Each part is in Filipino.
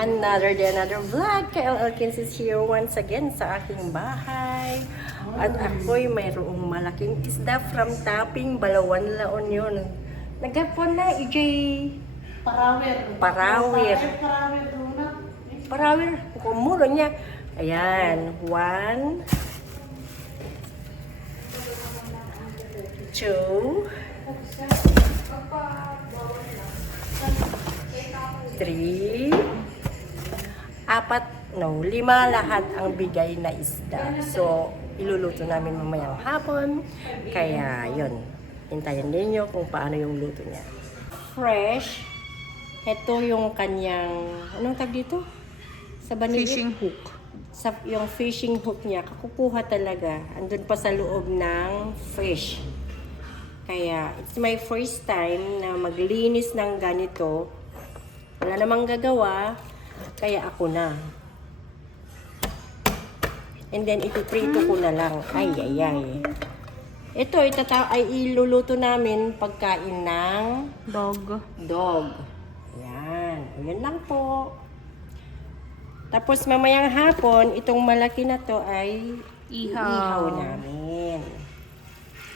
Another day, another vlog. Kyle Elkins is here once again sa aking bahay. At ako'y mayroong malaking isda from Taping, Balawan, La Union. Nagapon na, EJ. Parawir. Parawir. Parawir muna. Parawir. Kumulo niya. Ayan. 1, 2, 3, 4, 5 lahat ang bigay na isda. So, iluluto namin mamayang hapon. Kaya, yun. Hintayin ninyo kung paano yung luto niya. Fresh. Ito yung kanyang, anong tag dito? Sa banigit? Fishing hook. Yung fishing hook niya, kakukuha talaga. Andun pa sa loob ng fish. Kaya, it's my first time na maglinis ng ganito. Wala namang gagawa, kaya ako na. And then, ipiprito ko na lang. Ay. Ito, ay iluluto namin pagkain ng dog. Yan. Yan lang po. Tapos, mamayang hapon, itong malaki na to ay ihaw namin.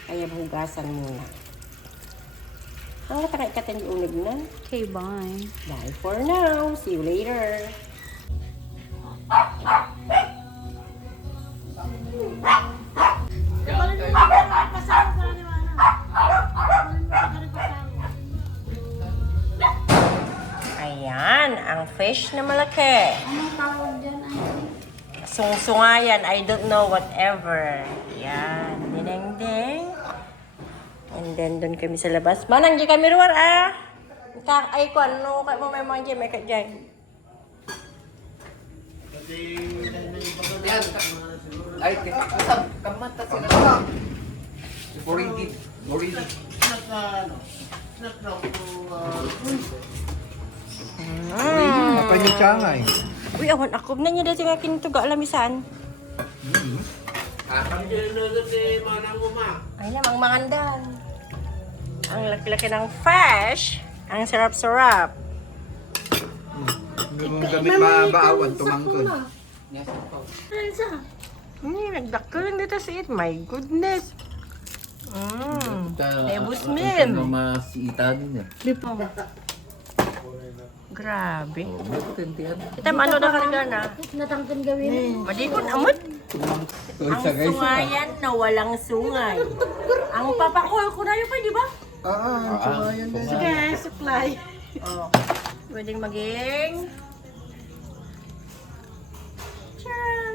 Kaya hugasan muna. Ang natakay yung unig na. Okay, bye. Bye for now. See you later. Ayan, ang fish na malaki. Anong tawag dyan, ay? Sungsungayan, I don't know, whatever. Yan, dineng-deng. And then, doon kami sa labas. Manang, di kami ruwar, ah! Ay, ko, ano, kaya mo may mga dyan, may kaya dyan. Yan. Ay, kasam, kamata sila. Boridi. Mm. Apa yung tiyangay? Uy, awan ako. Na niya dati nga kinituga alamisan. Ay namang mangandan. Ang laki-laki ng fish. Ang sarap-sarap. Hindi mong gamit mabaawan, tumangkon. Nagdakkel dito sa it. My goodness. Nebusmin. Masita din Lipo. Grabe. eh. Kita ano na karga na. Natangkan gawin. Madikon amot. Ang sungayan na walang sungay. Ang papakol ko na yun pa, di ba? Sige, supply. Oh. Pwedeng maging... Tiyan!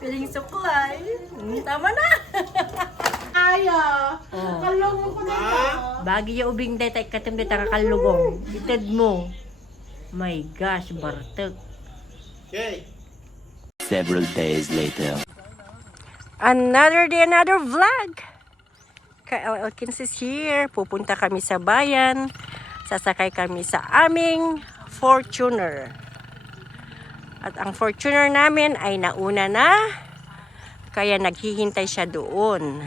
Pwedeng suklay. Tama na! Aya. Kalungan ko na ito. Bagi ya ubing day tay katim day kalugong. Ited mo. My gosh, bartek. Several days later. Another day, another vlog. Kyle Elkins is here. Pupunta kami sa bayan. Sasakay kami sa aming Fortuner. At ang Fortuner namin ay nauna na. Kaya naghihintay siya doon.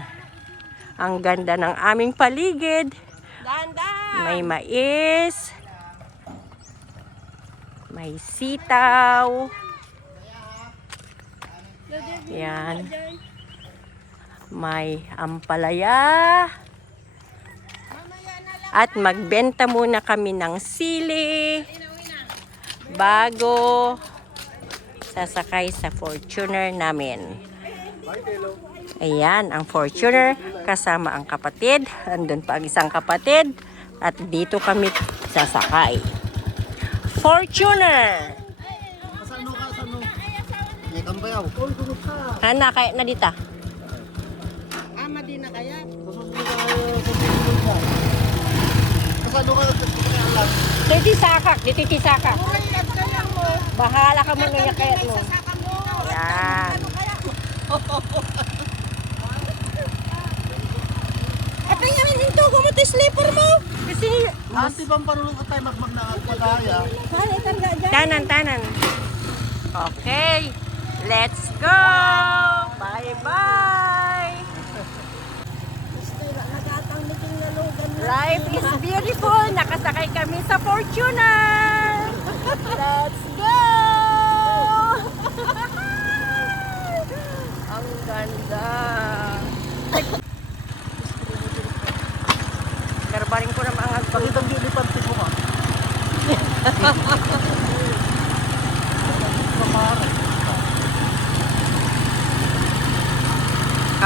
Ang ganda ng aming paligid. May mais. May sitaw. Yan. May ampalaya. At magbenta muna kami ng sili bago sasakay sa Fortuner namin. Ayan, ang Fortuner kasama ang kapatid. Andun pa ang isang kapatid. At dito kami sasakay. Fortuner! Kana, kaya na dita. Ama din na kaya. Dito sakak, dito sakak. Ay, at kaya mo. Bahala ka muna yung kayat mo. Sasaka mo. Yan. At yung yamin hinto, gumot yung slipper mo. Kasi, Asti bang parulong ka tayo magmag na agpadaya? tanan. Okay, let's go. Bye-bye. Life is beautiful. Nakasakay kami Fortuner! Let's go! Ang ganda. Karbaring ko na mga Pakita ang gilipante mo ka.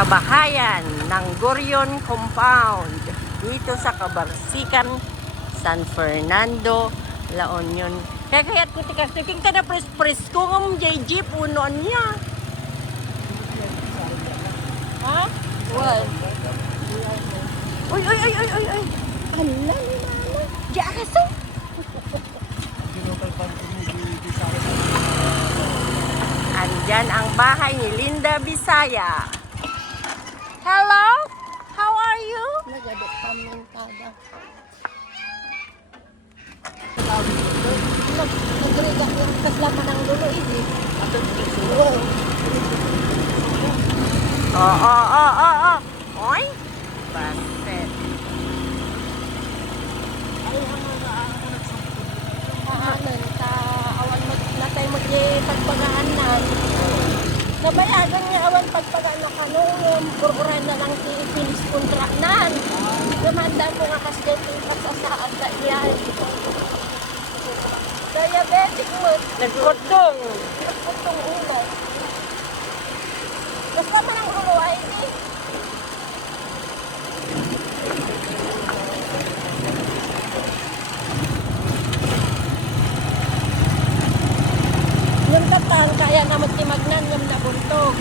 kabahayan ng Gurion Compound dito sa Kabarsikan, San Fernando, La Union. Kaya ko tikas-tiking ka na pres-pres ko ng jeep unon niya. Ha? What? Uy, uy, uy, uy, uy, uy. Ala, nana. Diya kaso. Andyan ang bahay ni Linda Bisaya. Hello? How are you? Nagadot pamentada. Nagriga ko kaslaman ng lulo ini. Oh. Oy? Bastet. Maanan ka awan mo natay mo di pagpagaan nan. Nabayagan nga awan pagpagaan na kanong burburan na lang ti finish contract nan. Gamanda ko nga kasday pagsasaad na iyan. Diabetic mo. Nagkutong ulan. Basta man ang ulo ay di. Yung tatang kaya na magtimagnan yung nabuntog.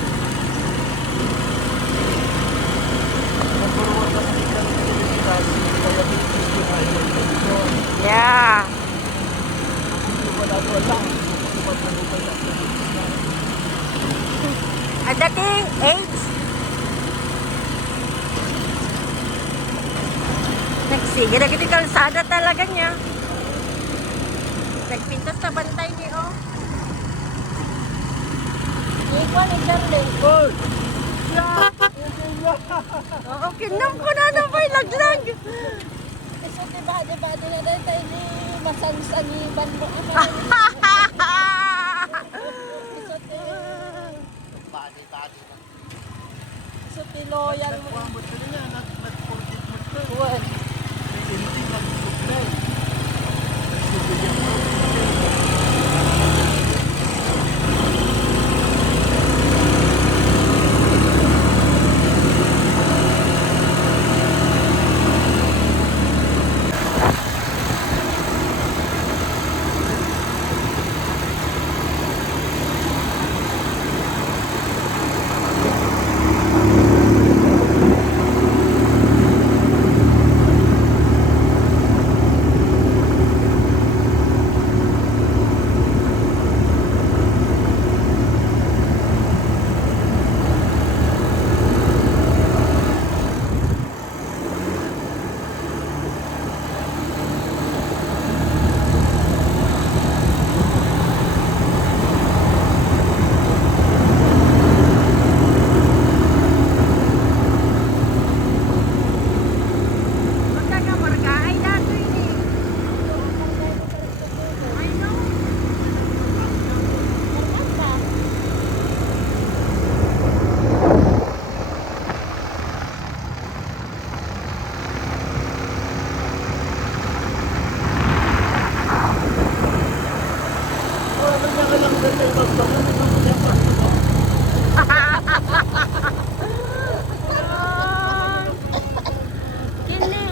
Yeah. Dati, AIDS. Nagsige na kita kalsada talaga niya. Nagpintas sa bantay niya, oh. Ikaw ni Charlie. Oo, kinam ko na ba'y laglag. So, diba na dahil tayo ni masangiban mo. So, tiloyan mo. What?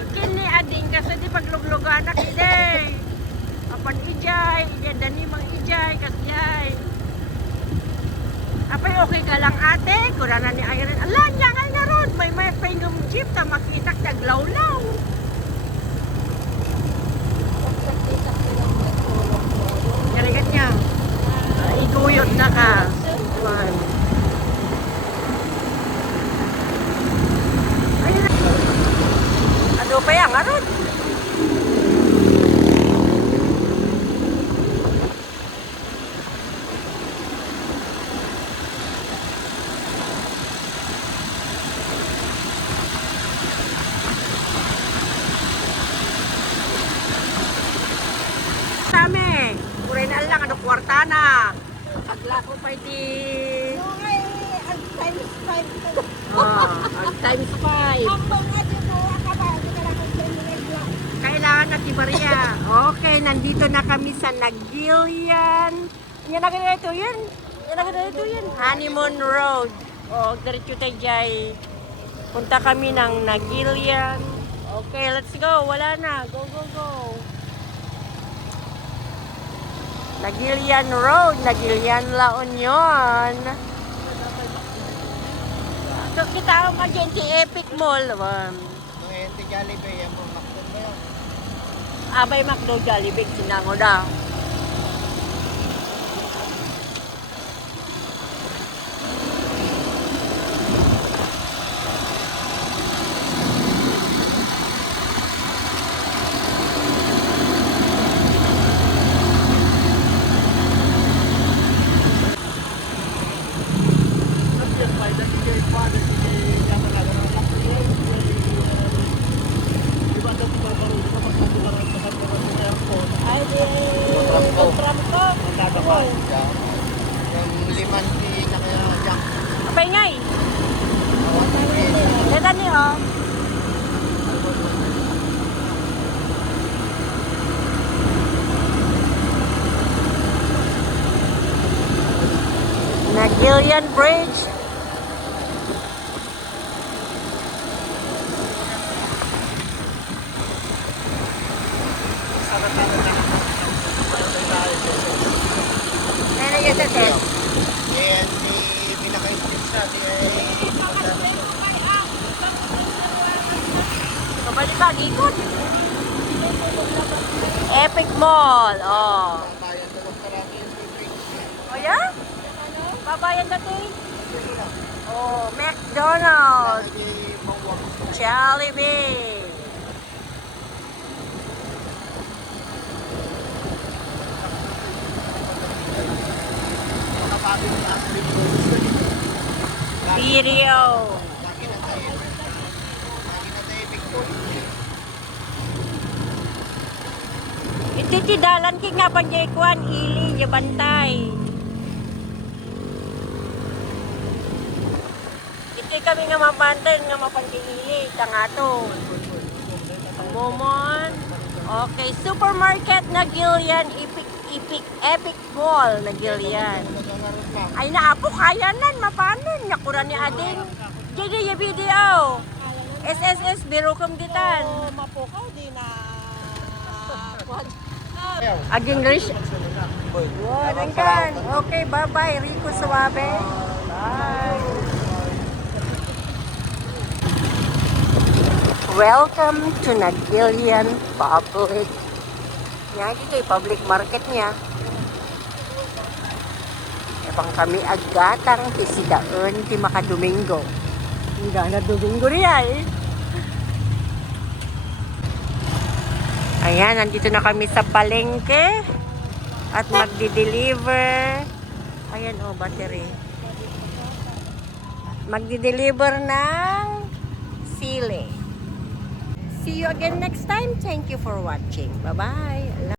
Kini ading kasi di pagluglugan na kini. Apan ijay, dani mang ijay kasyay. Apay okay ka lang ate, kurana ni Irene. Ala, nyangal na ron, may pingum jeep ta makita taglawlaw. Galigat niya. Iguyot na ka. Man. Ano pa yan, aron? na. Agla ko pa di. Okay, ang times 5 ka. Ang times 5. Ang mga sinuha ka ba? Hindi ka lang ang sinunod. Kailangan na Maria. Okay, nandito na kami sa Nagilian. Yan na ganito yan. Yan na ganito yan. Honeymoon Road. O, diretso tayo dyan. Punta kami ng Nagilian. Okay, let's go. Wala na. Go, go, go. Nagilian Road. Nagilian La Union. So, kita ang magenti Epic Mall. Ente Jollibee, yan mo, makton ba yun? Abay Macdo Jollibee, sinango daw. Ay, di. Trampo. Yung liman na kaya dyan. Apay ngay. Dada ni oh. Nagilian Bridge. Ano yung satin? Yan, si pinaka-strip sa Kabalikan, ikot. Epic Mall. Oh. bayan na magkarami yung tubig. O yan? Babayan dati. Oh, McDonald's. Hindi mawag. Jollibee. Video. Lagi na tayo Victor. Ito ti dalan ki nga panjay kuan ili ya bantay. Ito kami nga mapantay nga mapanjay ili tangato. Momon. Okay, supermarket na Gilian Epic Mall na Gilian. Ay naapo kaya nan mapanon nya kuran ni ading. Jadi ya video. SSS biro kam gitan. Mapukaw, di na. Aging English. Wow, nangkan. Okay, bye-bye. Rico Suave. Bye. Welcome to Nagilian Public. Yan, dito yung public market niya. Epang kami agatang tisidaon ti makadomingo. Hindi na domingo riya eh. Ayan, nandito na kami sa palengke at magdi-deliver. Ayan oh, battery. Magdi-deliver ng sili. See you again next time. Thank you for watching. Bye-bye.